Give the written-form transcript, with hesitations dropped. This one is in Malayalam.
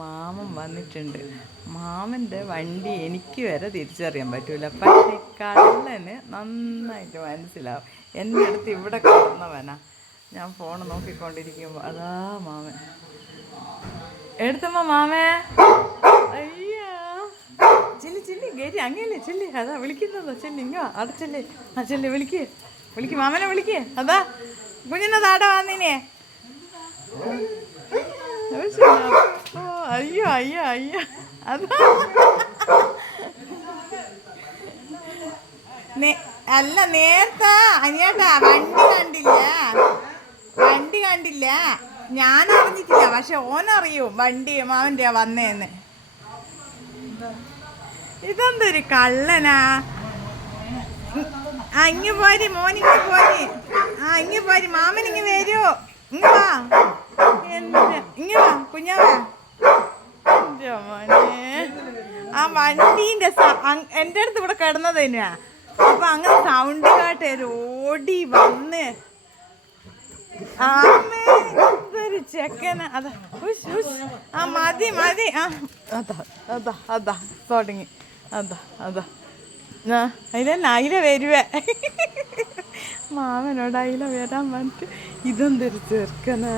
മാമൻ വന്നിട്ടുണ്ട്. മാമൻ്റെ വണ്ടി എനിക്ക് വരെ തിരിച്ചറിയാൻ പറ്റൂല, പക്ഷേ കള്ളന് നന്നായിട്ട് മനസ്സിലാവും. എൻ്റെ അടുത്ത് ഇവിടെ കിടന്നവനാ. ഞാൻ ഫോൺ നോക്കിക്കൊണ്ടിരിക്കുമ്പോൾ അതാ മാമൻ എടുത്തമ്മ മാമേ. അയ്യാ ചെല്ലി ചെല്ലി ഗേരി അങ്ങല്ലേ ചെല്ലി, അതാ വിളിക്കുന്നതോ ചെല്ലി ഇങ്ങോ അവിടെ ചെല്ലി. ആ ചെല്ലി വിളിക്ക് മാമനെ വിളിക്ക്. അതാ കുഞ്ഞിനെ താടെ വന്നിനെ. അയ്യോ അയ്യോ അയ്യോ അതാ അല്ല നേരത്തെ അനിയേട്ടാ വണ്ടി കണ്ടില്ല, ഞാൻ അറിഞ്ഞിട്ടില്ല, പക്ഷെ ഓനറിയും വണ്ടി മാവൻ്റെ വന്നേന്ന്. ഇതെന്തൊരു കള്ളനാ. ആ ഇങ്ങ് പോരി മോനിങ്ങ് പോരി. ആ ഇങ്ങ് പോരി മാമൻ ഇങ്ങ് വരൂ. ഇങ്ങ് വാ ഇങ്ങ് വാ കുഞ്ഞാവാ. മോനെ ആ വണ്ടീൻ്റെ എൻ്റെ അടുത്ത് ഇവിടെ കിടന്നത് തന്നെയാ. അപ്പൊ അങ്ങനെ സൗണ്ട് കേട്ട് ഓടി വന്ന് ആമേതൊരു ചെക്കന. അതാ ആ മതി ആ അതാ തുടങ്ങി. അതാ അയില വരുവേ. മാമനോട് അയില വരാൻ പറഞ്ഞിട്ട് ഇതെന്തൊരു ചെറുക്കനാ.